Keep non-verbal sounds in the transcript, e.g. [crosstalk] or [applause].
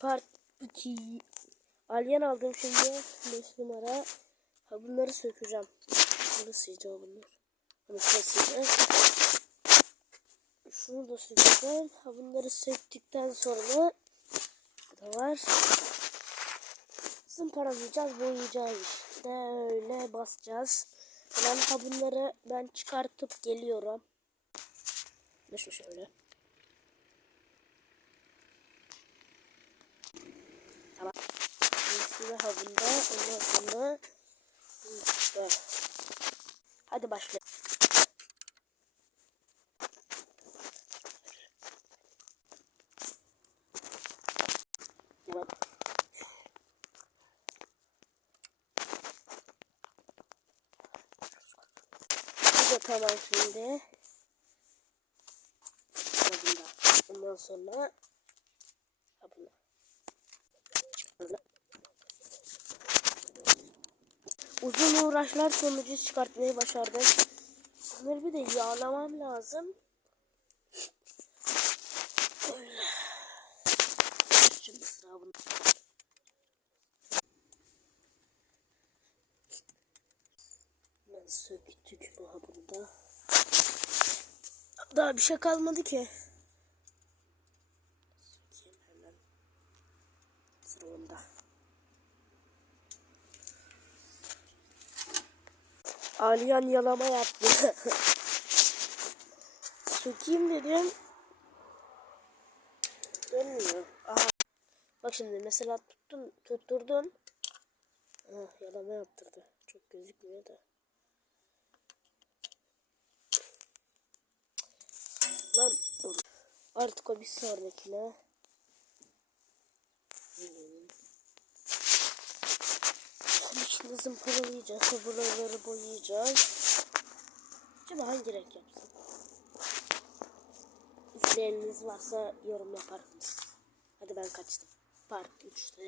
part 2. Alien aldım şimdi. 5 numara. Ha bunları sökeceğim. Nasılydı o bunlar? Hani şurasıydı. Şunu da sökeceğim. Ha bunları söktükten sonra da var. Zımparalayacağız, boyayacağız işte. Öyle basacağız. Ben ha bunları ben çıkartıp geliyorum. Şu şöyle. Tamam. Üstüne havunda ondan sonra işte. Hadi başlayalım. Bu tamam şimdi. Ondan sonra havunda. Uzun uğraşlar sonucu çıkartmayı başardım. Bunları bir de yağlamam lazım. Şimdi sıra bunda. Ben söktük bu habunda. Daha bir şey kalmadı ki. Sıra onda. Aliyan yalama yaptı. [laughs] Sökeyim dedim. Dönmüyor. Aha. Bak şimdi mesela tuttun, tutturdun. Ah, yalama yaptırdı. Çok gözükmüyor da. Lan. Artık o bir sonrakine. Şimdi zımparalayacağız. Buraları boyayacağız. Acaba hangi renk yapsın? İzleyeniniz varsa yorum yapar mısınız? Hadi ben kaçtım. Part 3'te